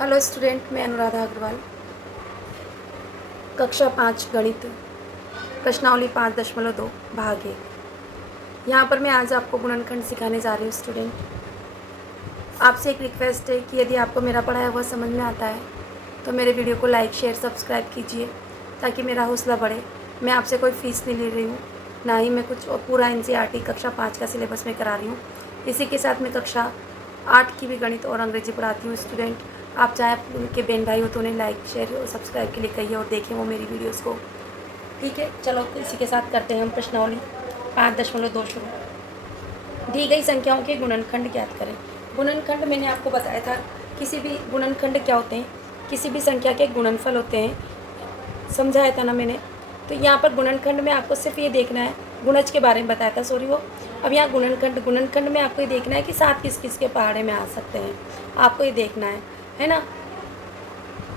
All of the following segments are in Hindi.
हेलो स्टूडेंट, मैं अनुराधा अग्रवाल। कक्षा 5 गणित, प्रश्नावली 5.2 भाग 1। यहाँ पर मैं आज आपको गुणनखंड सिखाने जा रही हूँ। स्टूडेंट, आपसे एक रिक्वेस्ट है कि यदि आपको मेरा पढ़ाया हुआ समझ में आता है तो मेरे वीडियो को लाइक शेयर सब्सक्राइब कीजिए ताकि मेरा हौसला बढ़े। मैं आपसे कोई फ़ीस नहीं ले रही हूँ, ना ही मैं कुछ पूरा NCERT कक्षा 5 का सिलेबस में करा रही हूँ। इसी के साथ मैं कक्षा 8 की भी गणित और अंग्रेजी पढ़ाती हूँ। स्टूडेंट, आप चाहे उनके बहन भाई हो तो उन्हें लाइक शेयर और सब्सक्राइब के लिए कहिए और देखें वो मेरी वीडियोस को। ठीक है, चलो इसी के साथ करते हैं हम प्रश्नावली 5.2 शुरू। दी गई संख्याओं के गुणनखंड ज्ञात करें। गुणनखंड मैंने आपको बताया था, किसी भी गुणनखंड क्या होते हैं, किसी भी संख्या के गुणनफल होते हैं, समझाया था ना मैंने। तो यहाँ पर गुणनखंड में आपको सिर्फ ये देखना है, गुणज के बारे में बताया था, सॉरी वो। अब यहाँ गुणनखंड में आपको ये देखना है कि 7 किस किस के पहाड़े में आ सकते हैं, आपको ये देखना है ना।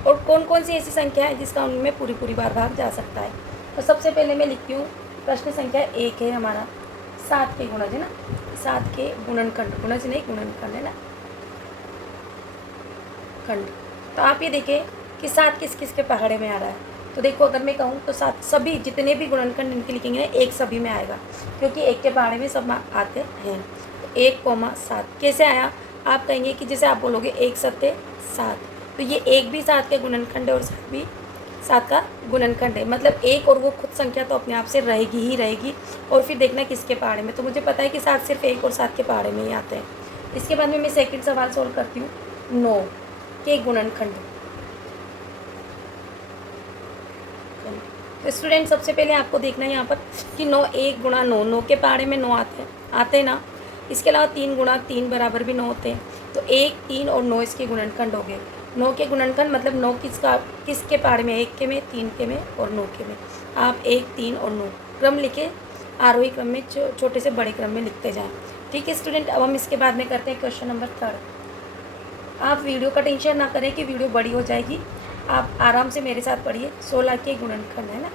और कौन कौन सी ऐसी संख्या है जिसका उनमें पूरी बार भाग जा सकता है। तो सबसे पहले मैं लिखती हूँ, प्रश्न संख्या 1 है हमारा, 7 के गुणज है ना, 7 के गुणनखंड, गुणज नहीं गुणनखंड है ना, खंड। तो आप ये देखें कि 7 किस किस के पहाड़े में आ रहा है। तो देखो, अगर मैं कहूँ तो 7 सभी जितने भी गुणनखंड इनके लिखेंगे ना, एक सभी में आएगा, क्योंकि एक के पहाड़े में सब आते हैं। तो 1, 7 कैसे आया, आप कहेंगे कि जैसे आप बोलोगे 1 7 7, तो ये एक भी 7 का गुणनखंड है और 7 भी 7 का गुणनखंड है। मतलब एक और वो खुद संख्या तो अपने आप से रहेगी ही रहेगी। और फिर देखना किसके पहाड़े में, तो मुझे पता है कि 7 सिर्फ 1 और 7 के पहाड़े में ही आते हैं। इसके बाद में मैं सेकंड सवाल सोल्व करती हूँ, 9 के गुणनखंड। तो स्टूडेंट, सबसे पहले आपको देखना है यहाँ पर कि 9 1 गुणा 9, 9 के पहाड़े में 9 आते हैं ना। इसके अलावा 3 गुणा 3 बराबर भी 9 होते हैं। तो 1 3 और 9 इसके गुणनखंड हो गए। 9 के गुणनखंड मतलब 9 किसके पहाड़े में, 1 के में, 3 के में और 9 के में। आप 1 3 और 9 क्रम लिखे, आरोही क्रम में, छोटे से बड़े क्रम में लिखते जाएँ। ठीक है स्टूडेंट, अब हम इसके बाद में करते हैं क्वेश्चन नंबर 3। आप वीडियो का टेंशन ना करें कि वीडियो बड़ी हो जाएगी, आप आराम से मेरे साथ पढ़िए। 16 के गुणनखंड है ना।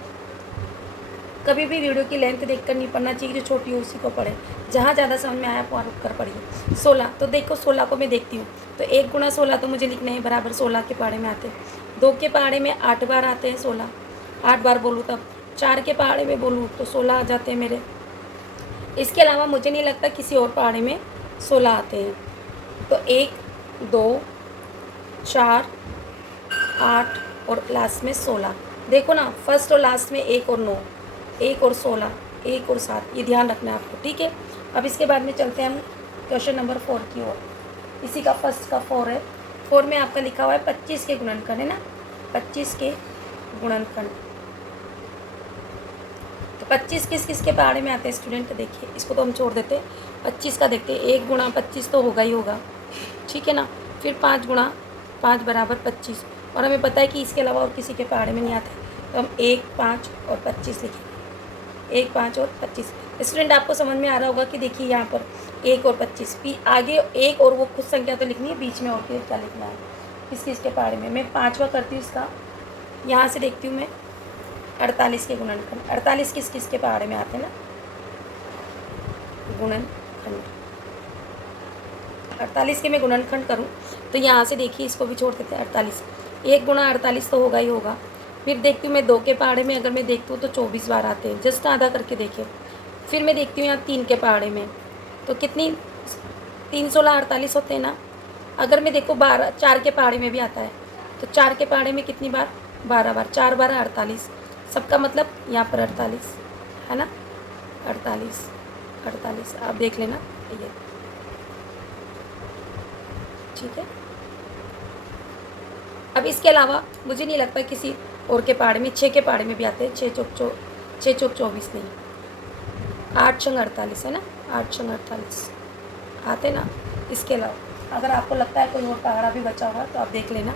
कभी भी वीडियो की लेंथ देखकर नहीं पढ़ना चाहिए, जो छोटी हो उसी को पढ़े, जहाँ ज़्यादा समझ में आया वहाँ रुक कर पढ़िए। 16, तो देखो 16 को मैं देखती हूँ, तो 1 गुणा 16 तो मुझे लिखना है बराबर 16 के पहाड़े में आते हैं। 2 के पहाड़े में 8 बार आते हैं 16, 8 बार बोलूँ तब। 4 के पहाड़े में बोलूँ तो 16 आ जाते हैं मेरे। इसके अलावा मुझे नहीं लगता किसी और पहाड़े में 16 आते हैं। तो 1 2 4 8 और लास्ट में 16। देखो ना, फर्स्ट और लास्ट में 1 और 9, 1 और 16, 1 और 7, ये ध्यान रखना है आपको। ठीक है, अब इसके बाद में चलते हैं हम क्वेश्चन नंबर 4 की ओर। इसी का फर्स्ट का 4 है। 4 में आपका लिखा हुआ है 25 के गुणनखंड है ना, 25 के गुणनखंड। तो 25 किस किस के पहाड़े में आते हैं स्टूडेंट, देखिए इसको तो हम छोड़ देते हैं, 25 का देखते हैं। 1 गुणा 25 तो होगा ही होगा, ठीक है ना। फिर 5 गुणा 5 बराबर 25, और हमें पता है कि इसके अलावा और किसी के पहाड़े में नहीं आते, तो हम 1 5 और 25 लिखेंगे। 1 5 और 25। स्टूडेंट, आपको समझ में आ रहा होगा कि देखिए यहाँ पर 1 और 25, भी आगे 1 और वो खुद संख्या तो लिखनी है, बीच में और क्या लिखना है, किस किस के पहाड़े में। मैं 5वां करती हूँ इसका, यहाँ से देखती हूँ मैं 48 के गुणनखंड। 48 किस किस के पहाड़े में आते हैं ना, गुणनखंड। 48 के मैं गुणनखंड करूँ तो यहाँ से देखिए इसको भी छोड़ देते हैं। 48, 1 गुणा 48 तो होगा ही होगा। फिर देखती हूँ मैं 2 के पहाड़े में, अगर मैं देखती हूँ तो 24 बार आते हैं, जस्ट आधा करके देखिए। फिर मैं देखती हूँ यहाँ 3 के पहाड़े में, तो कितनी, 3 16 48 होते हैं ना। अगर मैं देखो 12 4 के पहाड़े में भी आता है, तो 4 के पहाड़े में कितनी बार, 12 बार, 4 12 48, सबका मतलब यहाँ पर 48 है ना, 48 48 आप देख लेना ये, ठीक है। अब इसके अलावा मुझे नहीं लगता किसी और के पहाड़े में, 6 के पहाड़े में भी आते हैं, 6 चौक 24 नहीं, 8 छंग 48 है ना, 8 छंग 48 आते ना। इसके अलावा अगर आपको लगता है कोई और पहाड़ा भी बचा हुआ तो आप देख लेना।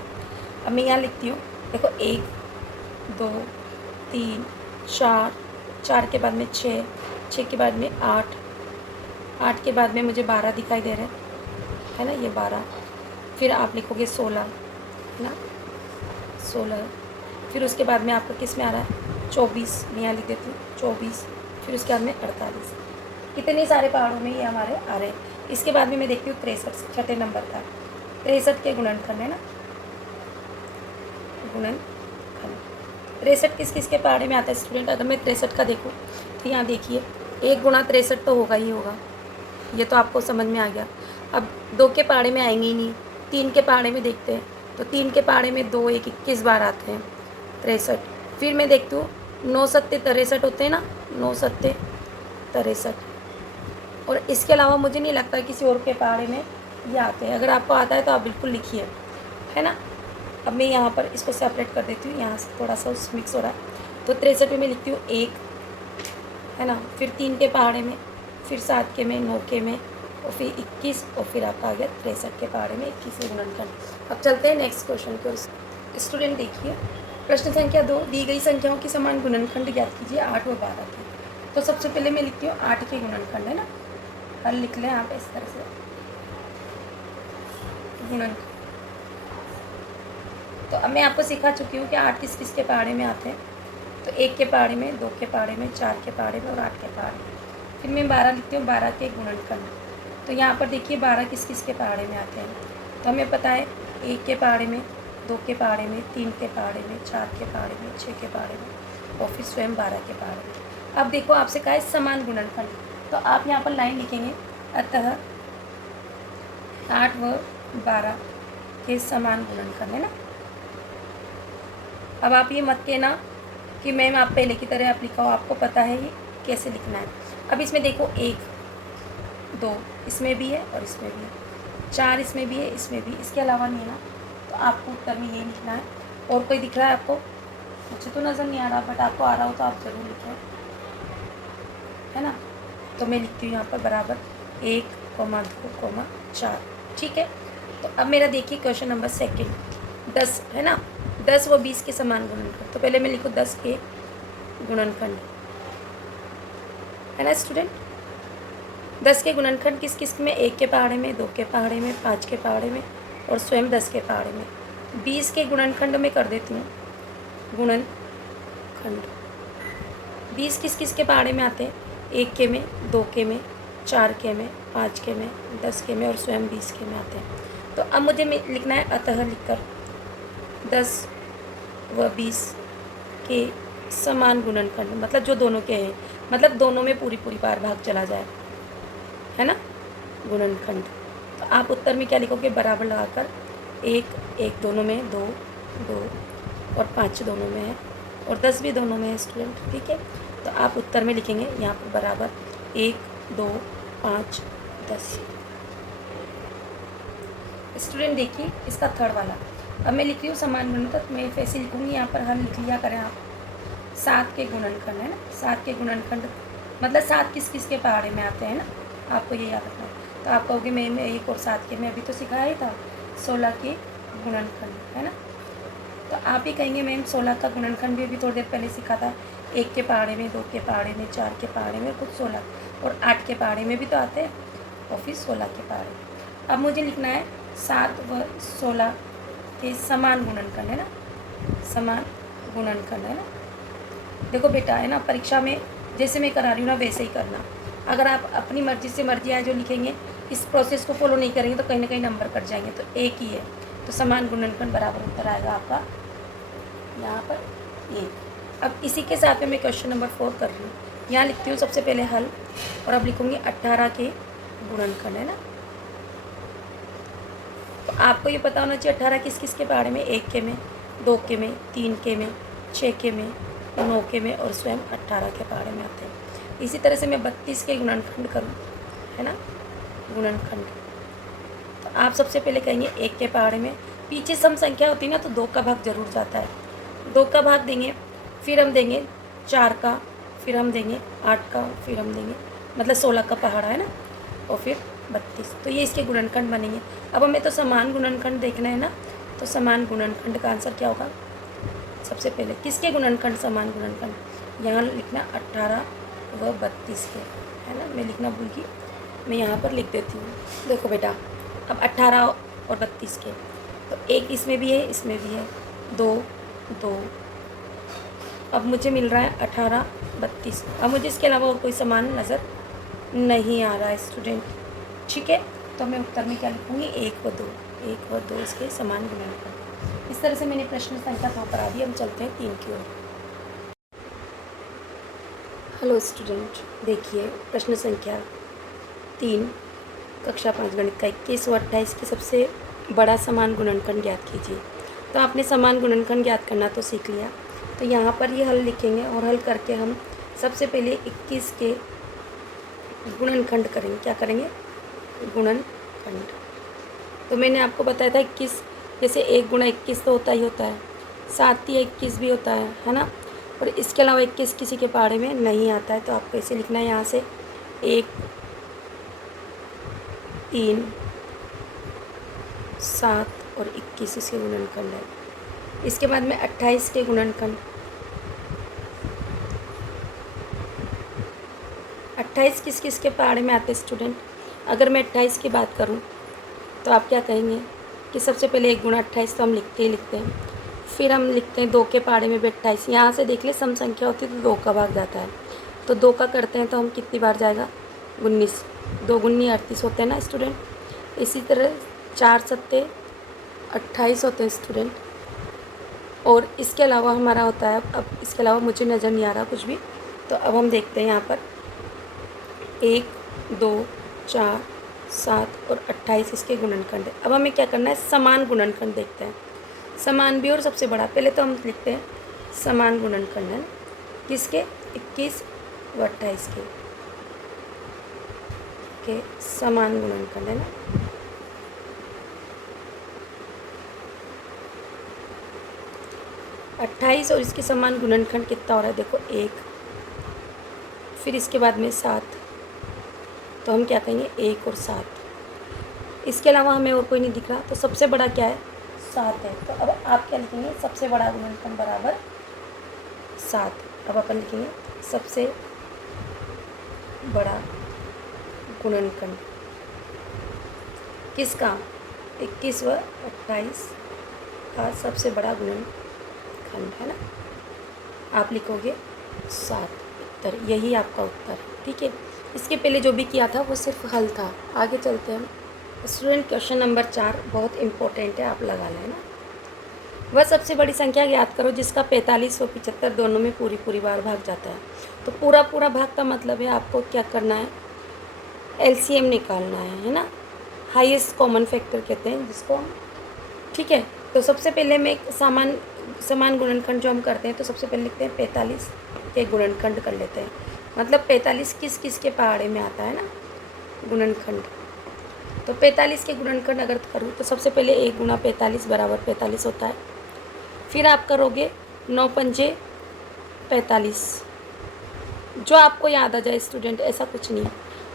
अब मैं यहाँ लिखती हूँ, देखो 1 2 3 4, 4 के बाद में 6, 6 के बाद में 8, 8 के बाद में मुझे 12 दिखाई दे रहे है ना, ये 12। फिर आप लिखोगे 16 है ना, 16। फिर उसके बाद में आपको किस में आ रहा है, 24, मैं यहाँ लिख देती हूँ 24। फिर उसके बाद में 48। कितने सारे पहाड़ों में ये हमारे आ रहे हैं। इसके बाद में मैं देखती हूँ 63, छठे नंबर का 63 के गुणनखंड है ना, गुणनखंड। 63 किस किस के पहाड़े में आता है स्टूडेंट? अगर मैं 63 का देखूँ तो यहाँ देखिए 1 गुणा 63 तो होगा ही होगा, ये तो आपको समझ में आ गया। अब 2 के पहाड़े में आएंगे ही नहीं, 3 के पहाड़े में देखते हैं। तो 3 के पहाड़े में 2 1 21 बार आते हैं 63। फिर मैं देखती हूँ 9 सत्ते 63 होते हैं ना, 9 सत्ते 63। और इसके अलावा मुझे नहीं लगता किसी और के पहाड़े में ये आते हैं। अगर आपको आता है तो आप बिल्कुल लिखिए, है ना। अब मैं यहाँ पर इसको सेपरेट कर देती हूँ, यहाँ से थोड़ा सा मिक्स हो रहा है। तो 63 में मैं लिखती हूँ 1, है ना। फिर 3 के पहाड़े में, फिर 7 के में, 9 के में, और फिर 21, और फिर आपका आ गया 63 के पहाड़े में 21वें गुणनखंड। अब चलते हैं नेक्स्ट क्वेश्चन की ओर। स्टूडेंट देखिए, प्रश्न संख्या 2, दी गई संख्याओं की समान गुणनखंड ज्ञात कीजिए 8 व 12 के। तो सबसे पहले मैं लिखती हूँ 8 के गुणनखंड, है ना। हल लिख लें आप इस तरह से, गुणनखंड। तो अब मैं आपको सिखा चुकी हूँ कि 8 किस किस के पहाड़े में आते हैं। तो 1 के पहाड़े में, 2 के पहाड़े में, 4 के पहाड़े में और 8 के पहाड़े में। फिर मैं 12 लिखती हूँ, 12 के गुणनखंड। तो यहाँ पर देखिए 12 किस किस के पहाड़े में आते हैं। तो हमें पता है 1 के पहाड़े में, 2 के पहाड़े में, 3 के पहाड़े में, 4 के पहाड़े में, 6 के पहाड़े में, और फिर स्वयं 12 के पहाड़े में। अब देखो आपसे कहा है समान गुणनखंड, तो आप यहाँ पर लाइन लिखेंगे, अतः 8 व 12 के समान गुणनखंड, है ना। अब आप ये मत कहना कि मैम आप पहले की तरह आप लिखाओ, आपको पता है ये कैसे लिखना है। अब इसमें देखो 1 2 इसमें भी है और इसमें भी है, 4 इसमें भी है, इसमें भी, इसके अलावा नहीं है ना। तो आपको उत्तर में ये लिखना है। और कोई दिख रहा है आपको? मुझे तो नज़र नहीं आ रहा, बट आपको आ रहा हो तो आप ज़रूर लिखें, है ना। तो मैं लिखती हूँ यहाँ पर बराबर 1, 2, 4, ठीक है। तो अब मेरा देखिए क्वेश्चन नंबर 2, 10, है ना। 10 व 20 के समान गुणनखंड। तो पहले मैं लिखूँ 10 के गुणनखंड, है ना स्टूडेंट। 10 के गुणनखंड किस किस में? 1 के पहाड़े में, 2 के पहाड़े में, 5 के पहाड़े में, और स्वयं 10 के पहाड़े में। 20 के गुणनखंड में कर देती हूँ गुणनखंड। 20 किस किस के पहाड़े में आते हैं? 1 के में, 2 के में, 4 के में, 5 के में, 10 के में, और स्वयं 20 के में आते हैं। तो अब मुझे लिखना है अतः लिखकर 10 व 20 के समान गुणनखंड, मतलब जो दोनों के हैं, मतलब दोनों में पूरी पूरी बार भाग चला जाए, है ना, गुणनखंड। तो आप उत्तर में क्या लिखोगे? बराबर लगाकर 1 1 दोनों में, 2 2 और 5 दोनों में है, और 10 भी दोनों में है स्टूडेंट, ठीक है। तो आप उत्तर में लिखेंगे यहाँ पर बराबर 1 2 5 10। स्टूडेंट देखिए इसका थर्ड वाला, अब मैं लिख रही हूँ समान गुणनखंड, तो मैं वैसे लिखूँगी यहाँ पर हल लिख लिया करें आप। 7 के गुणनखंड, है ना। 7 के गुणनखंड मतलब 7 किस किस के पहाड़े में आते हैं ना, आपको ये याद रखना है। तो आप कहोगे मैं 1 और 7 के, मैं अभी तो सिखाया ही था 16 के गुणनखंड, है ना। तो आप ही कहेंगे मैम 16 का गुणनखंड भी अभी थोड़ी देर पहले सीखा था। 1 के पहाड़े में, 2 के पहाड़े में, 4 के पहाड़े में, कुछ 16, और 8 के पहाड़े में भी तो आते हैं, और फिर 16 के पहाड़े। अब मुझे लिखना है 7 व 16 के समान गुणनखंड, है ना, समान गुणनखंड, है ना। देखो बेटा, है ना, परीक्षा में जैसे मैं करा रही हूँ ना वैसे ही करना। अगर आप अपनी मर्जी से मर्जी आए जो लिखेंगे, इस प्रोसेस को फॉलो नहीं करेंगे तो कहीं ना कहीं नंबर कट जाएंगे। तो एक ही है, तो समान गुणनखंड बराबर उत्तर आएगा आपका यहाँ पर 1। अब इसी के साथ में मैं क्वेश्चन नंबर 4 कर रही हूँ। यहाँ लिखती हूँ सबसे पहले हल, और अब लिखूँगी 18 के गुणनखंड, है ना। तो आपको ये पता होना चाहिए 18 किस किस के पहाड़े में? 1 के में, 2 के में, 3 के में, 6 के में, 9 के में, और स्वयं 18 के पहाड़े में आते हैं। इसी तरह से मैं 32 के गुणनखंड करूँ, है ना, गुणनखंड। तो आप सबसे पहले कहेंगे 1 के पहाड़े में, पीछे सम संख्या होती है ना तो 2 का भाग जरूर जाता है, 2 का भाग देंगे, फिर हम देंगे 4 का, फिर हम देंगे 8 का, फिर हम देंगे मतलब 16 का पहाड़ा, है ना, और फिर 32। तो ये इसके गुणनखंड बनेंगे। अब हमें तो समान गुणनखंड देखना है ना, तो समान गुणनखंड का आंसर क्या होगा? सबसे पहले किसके गुणनखंड? समान गुणनखंड। यहाँ लिखना 18 व 32 के, है ना। मैं लिखना भूल गई, मैं यहाँ पर लिख देती हूँ। देखो बेटा, अब 18 और 32 के, तो एक इसमें भी है, इसमें भी है, 2 2। अब मुझे मिल रहा है 18 32। अब मुझे इसके अलावा और कोई समान नज़र नहीं आ रहा है स्टूडेंट, ठीक है। तो मैं उत्तर में क्या लिखूँगी? 1 व 2, 1 व 2 इसके समान गुणनखंड। इस तरह से मैंने प्रश्न संख्या 2 करा दी। हम चलते हैं 3 की ओर। हेलो स्टूडेंट, देखिए प्रश्न संख्या 3 कक्षा 5 गणित का 21 व 28 के सबसे बड़ा समान गुणनखंड ज्ञात कीजिए। तो आपने समान गुणनखंड ज्ञात करना तो सीख लिया। तो यहाँ पर ये हल लिखेंगे और हल करके हम सबसे पहले 21 के गुणनखंड करेंगे। क्या करेंगे? गुणनखंड। तो मैंने आपको बताया था 21, जैसे 1 गुणा 21 तो होता ही होता है, 7 या 21 भी होता है ना। और इसके अलावा 21 किसी के पहाड़े में नहीं आता है। तो आपको ऐसे लिखना है यहाँ से 1, 3, 7 और 21 इसके गुणनखंड है। इसके बाद में 28 के गुणनखंड। 28 किस किस के पहाड़े में आते हैं स्टूडेंट? अगर मैं 28 की बात करूं तो आप क्या कहेंगे कि सबसे पहले 1 गुणा 28 तो हम लिखते ही लिखते हैं। फिर हम लिखते हैं 2 के पहाड़े में भी 28। यहाँ से देख ले सम संख्या होती है तो 2 का भाग जाता है। तो 2 का करते हैं तो हम कितनी बार जाएगा? 19। 2 गुनी 38 होते हैं ना स्टूडेंट। इसी तरह 4 सत्ते 28 होते हैं स्टूडेंट। और इसके अलावा हमारा होता है, अब इसके अलावा मुझे नज़र नहीं आ रहा कुछ भी। तो अब हम देखते हैं यहाँ पर 1, 2, 4, 7 और 28 इसके गुणनखंड है। अब हमें क्या करना है? समान गुणनखंड देखते हैं। समान भी और सबसे बड़ा। पहले तो हम लिखते हैं समान गुणनखंड है ना, किसके? 21 व 28 के समान गुणनखंड है ना। अट्ठाईस और इसके समान गुणनखंड कितना हो रहा है? देखो 1, फिर इसके बाद में 7। तो हम क्या कहेंगे? 1 और 7। इसके अलावा हमें और कोई नहीं दिख रहा। तो सबसे बड़ा क्या है? 7 है। तो अब आप क्या लिखेंगे? सबसे बड़ा गुणनखंड बराबर 7। अब अपन लिखेंगे सबसे बड़ा गुणनखंड किसका? 21 व 28 का सबसे बड़ा गुणनखंड है ना। आप लिखोगे 7। उत्तर यही आपका उत्तर है। ठीक है, इसके पहले जो भी किया था वो सिर्फ हल था। आगे चलते हैं हम। स्टूडेंट क्वेश्चन नंबर 4 बहुत इंपॉर्टेंट है, आप लगा लेना। वह सबसे बड़ी संख्या ज्ञात करो जिसका 45 व 75 दोनों में पूरी बार भाग जाता है। तो पूरा भाग का मतलब है आपको क्या करना है? एलसीएम निकालना है ना। हाईएस्ट कॉमन फैक्टर कहते हैं जिसको हम। ठीक है, तो सबसे पहले मैं समान गुणनखंड जो हम करते हैं तो सबसे पहले लिखते हैं 45 के गुणनखंड कर लेते हैं। मतलब 45 किस किस के पहाड़े में आता है ना गुणनखंड। तो 45 के गुणनखंड अगर करूँ तो सबसे पहले 1 गुणा 45 बराबर 45 होता है। फिर आप करोगे 9 पंजे 45, जो आपको याद आ जाए स्टूडेंट, ऐसा कुछ नहीं।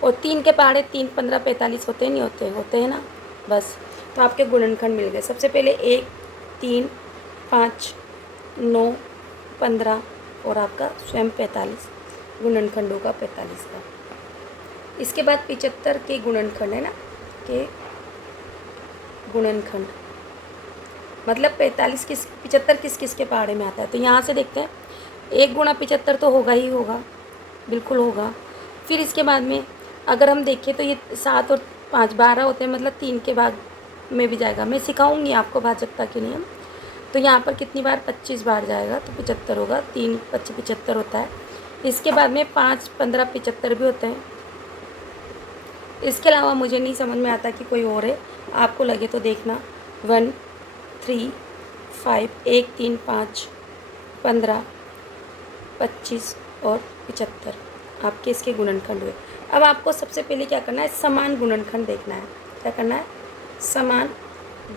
और 3 के पहाड़े 3 15 45 होते नहीं होते हैं ना, बस। तो आपके गुणनखंड मिल गए। सबसे पहले 1, 3, 5, 9, 15 और आपका स्वयं 45 गुणनखंडों का 45 का। इसके बाद 75 के गुणनखंड है ना, के गुणनखंड मतलब 75 किस किस के पहाड़े में आता है। तो यहाँ से देखते हैं 1 गुणा 75 तो होगा ही होगा, बिल्कुल होगा। फिर इसके बाद में अगर हम देखें तो ये 7 और 5 12 होते हैं, मतलब 3 के भाग में भी जाएगा। मैं सिखाऊंगी आपको भाजकता के नियम। तो यहाँ पर कितनी बार? 25 बार जाएगा तो 75 होगा। 3 25 75 होता है। इसके बाद में 5 15 75 भी होते हैं। इसके अलावा मुझे नहीं समझ में आता कि कोई और है, आपको लगे तो देखना। 1 3 5 1 3 5 15 25 और 75 आपके इसके गुणनखंड हुए। अब आपको सबसे पहले क्या करना है? समान गुणनखंड देखना है। क्या करना है? समान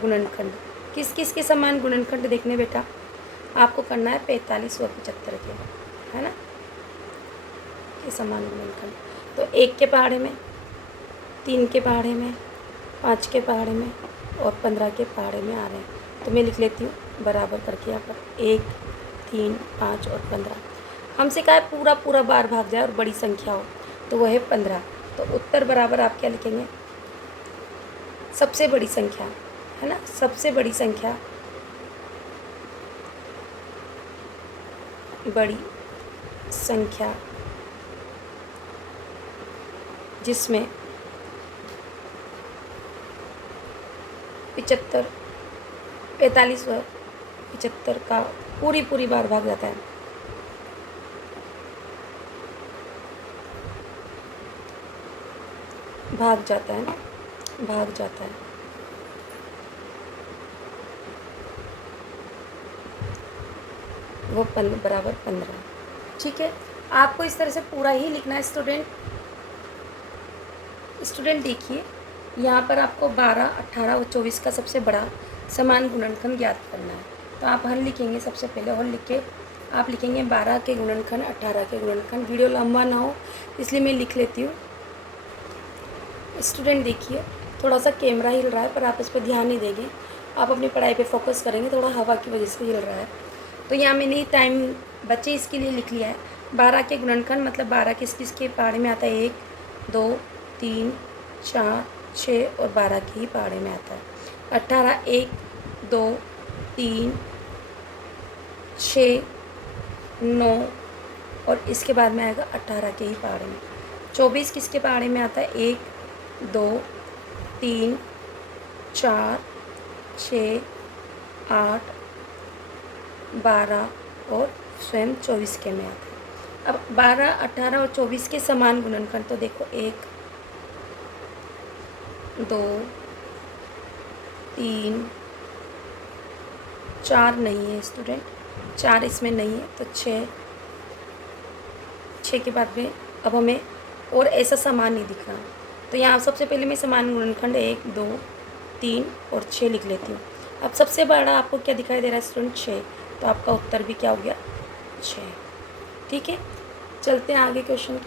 गुणनखंड। किस किस के समान गुणनखंड देखने बेटा? आपको करना है 45 व 75 के, है ना, ये समान गुणनखंड। तो 1 के पहाड़े में, 3 के पहाड़े में, 5 के पहाड़े में और 15 के पहाड़े में आ रहे हैं। तो मैं लिख लेती हूँ बराबर करके यहाँ पर 1 3 5 और 15। हमसे कहा है पूरा बार भाग जाए और बड़ी संख्या हो, तो वह है 15। तो उत्तर बराबर आप क्या लिखेंगे? सबसे बड़ी संख्या, है ना, सबसे बड़ी संख्या, बड़ी संख्या जिसमें 75 45 व 75 का पूरी बार भाग जाता है। भाग जाता है ना, भाग जाता है। वो बराबर 15। ठीक है, आपको इस तरह से पूरा ही लिखना है स्टूडेंट। देखिए यहाँ पर आपको 12, 18 और 24 का सबसे बड़ा समान गुणनखंड ज्ञात करना है। तो आप हल लिखेंगे, सबसे पहले हल लिख के आप लिखेंगे 12 के गुणनखंड, 18 के गुणनखंड। वीडियो लंबा ना हो इसलिए मैं लिख लेती हूँ। स्टूडेंट देखिए, थोड़ा सा कैमरा हिल रहा है पर आप इस पर ध्यान नहीं देंगे, आप अपनी पढ़ाई पे फोकस करेंगे। थोड़ा हवा की वजह से हिल रहा है। तो यहाँ मैंने टाइम बचे इसके लिए लिख लिया है। 12 के गुणनखंड मतलब 12 किस किस के पहाड़े में आता है, 1, 2, 3, 4, 6 और 12 के ही पहाड़े में आता है। 18 1, 2, 3, 6, 9 और इसके बाद में आएगा 18 के ही पहाड़े में। 24 किसके पहाड़े में आता है, 1, 2, 3, 4, 6, 8, 12 और स्वयं 24 के में आता है। अब 12, 18 और 24 के समान गुणनखंड तो देखो 1, 2, 3, 4 नहीं है स्टूडेंट, 4 इसमें नहीं है तो 6 के बाद में अब हमें और ऐसा समान नहीं दिख रहा। तो यहाँ सबसे पहले मैं समान गुणनखंड 1, 2, 3 और 6 लिख लेती हूँ। अब सबसे बड़ा आपको क्या दिखाई दे रहा है स्टूडेंट, 6। तो आपका उत्तर भी क्या हो गया, 6। ठीक है, चलते हैं आगे क्वेश्चन।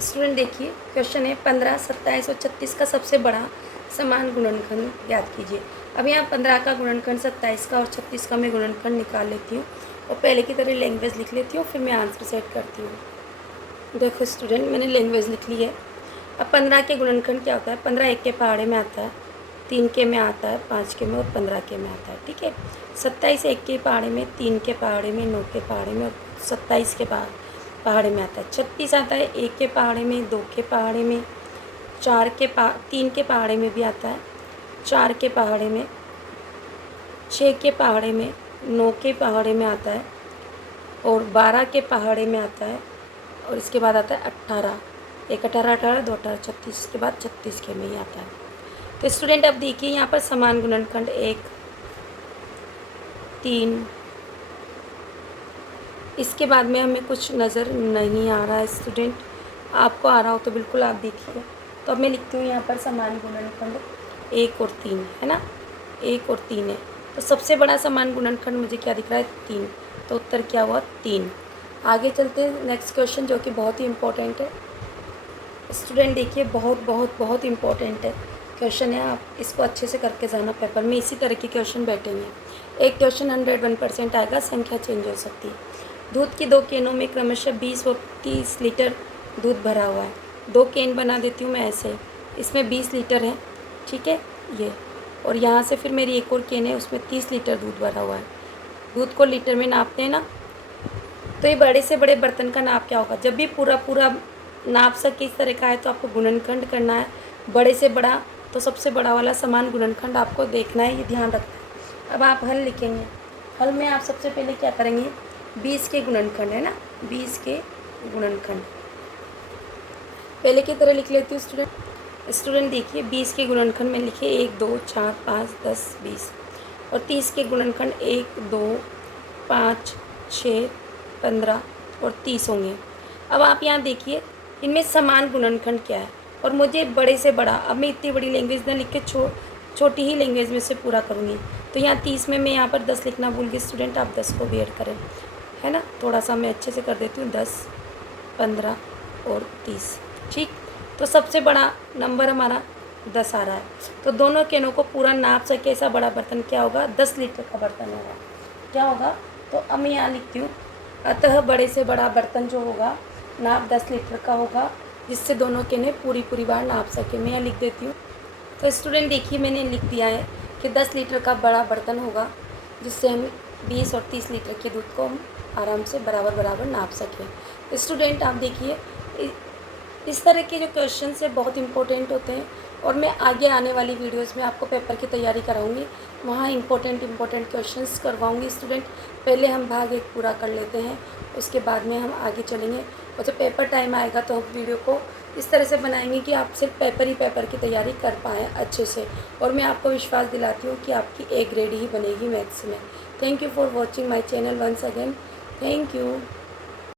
स्टूडेंट देखिए क्वेश्चन है 15, 27 और 36 का सबसे बड़ा समान गुणनखंड ज्ञात कीजिए। अब यहाँ 15 का गुणनखंड, 27 का और 36 का मैं गुणनखंड निकाल लेती हूँ और पहले की तरह लैंग्वेज लिख लेती हूँ, फिर मैं आंसर सेट करती हूँ। देखो स्टूडेंट मैंने लैंग्वेज लिख ली है। अब 15 के गुणनखंड क्या होता है, 15 1 के पहाड़े में आता है, 3 के में आता है, 5 के में और 15 के में आता है। ठीक है, 27 1 के पहाड़े में, 3 के पहाड़े में, 9 के पहाड़े में और 27 के पहाड़े में आता है। 36 आता है 1 के पहाड़े में, 2 के पहाड़े में, 3 के पहाड़े में भी आता है, 4 के पहाड़े में, 6 के पहाड़े में, 9 के पहाड़े में आता है और 12 के पहाड़े में आता है और इसके बाद आता है 18। 1 18 18, 2 18 36 के बाद 36 के में ही आता है। तो स्टूडेंट अब देखिए यहाँ पर समान गुणनखंड 1, 3, इसके बाद में हमें कुछ नज़र नहीं आ रहा है स्टूडेंट, आपको आ रहा हो तो बिल्कुल आप देखिए। तो अब मैं लिखती हूँ यहाँ पर समान गुणनखंड 1 और 3 है ना, 1 और 3 है। तो सबसे बड़ा समान गुणनखंड मुझे क्या दिख रहा है, 3। तो उत्तर क्या हुआ, 3। आगे चलते हैं नेक्स्ट क्वेश्चन जो कि बहुत ही इम्पोर्टेंट है स्टूडेंट। देखिए बहुत इम्पोर्टेंट है क्वेश्चन है, आप इसको अच्छे से करके जाना। पेपर में इसी तरह के क्वेश्चन बैठेंगे। एक क्वेश्चन 101% आएगा, संख्या चेंज हो सकती है। दूध की 2 कैनों में क्रमशः 20 और 30 लीटर दूध भरा हुआ है। 2 कैन बना देती हूँ मैं ऐसे, इसमें 20 लीटर है, ठीक है ये, और यहाँ से फिर मेरी एक और कैन है उसमें 30 लीटर दूध भरा हुआ है। दूध को लीटर में नापते हैं ना, तो ये बड़े से बड़े बर्तन का नाप क्या होगा। जब भी पूरा नाप सके इस तरह का है तो आपको गुणनखंड करना है, बड़े से बड़ा तो सबसे बड़ा वाला समान गुणनखंड आपको देखना है, ये ध्यान रखना है। अब आप हल लिखेंगे, हल में आप सबसे पहले क्या करेंगे, 20 के गुणनखंड है ना, 20 के गुणनखंड पहले की तरह लिख लेती हूँ स्टूडेंट देखिए 20 के गुणनखंड में लिखे 1 2 4 5 10 20 और 30 के गुणनखंड 1 2 5 6 15 और 30 होंगे। अब आप यहाँ देखिए इनमें समान गुणनखंड क्या है और मुझे बड़े से बड़ा, अब मैं इतनी बड़ी लैंग्वेज ना लिख के छोटी ही लैंग्वेज में से पूरा करूँगी। तो यहाँ 30 में मैं यहाँ पर 10 लिखना भूल गई स्टूडेंट, आप 10 को भी ऐड करें, है ना। थोड़ा सा मैं अच्छे से कर देती हूँ, 10 15 और 30, ठीक। तो सबसे बड़ा नंबर हमारा 10 आ रहा है। तो दोनों कैनों को पूरा नाप सके ऐसा बड़ा बर्तन क्या होगा, 10 लीटर का बर्तन होगा, क्या होगा। तो अब मैं यहाँ लिखती हूँ, अतः बड़े से बड़ा बर्तन जो होगा नाप 10 लीटर का होगा, जिससे दोनों कैने पूरी बार नाप सके। मैं यहाँ लिख देती हूँ। तो स्टूडेंट देखिए मैंने लिख दिया है कि 10 लीटर का बड़ा बर्तन होगा, जिससे हम 20 और 30 लीटर के दूध को हम आराम से बराबर नाप सकें। स्टूडेंट आप देखिए इस तरह के जो क्वेश्चन है बहुत इंपॉर्टेंट होते हैं, और मैं आगे आने वाली वीडियोस में आपको पेपर की तैयारी कराऊंगी, वहाँ इम्पोर्टेंट क्वेश्चंस करवाऊंगी स्टूडेंट। पहले हम भाग 1 पूरा कर लेते हैं, उसके बाद में हम आगे चलेंगे। और जब पेपर टाइम आएगा तो हम वीडियो को इस तरह से बनाएंगे कि आप सिर्फ पेपर की तैयारी कर पाएँ अच्छे से। और मैं आपको विश्वास दिलाती हूँ कि आपकी A ग्रेड ही बनेगी मैथ्स में। Thank you for watching my channel once again. Thank you.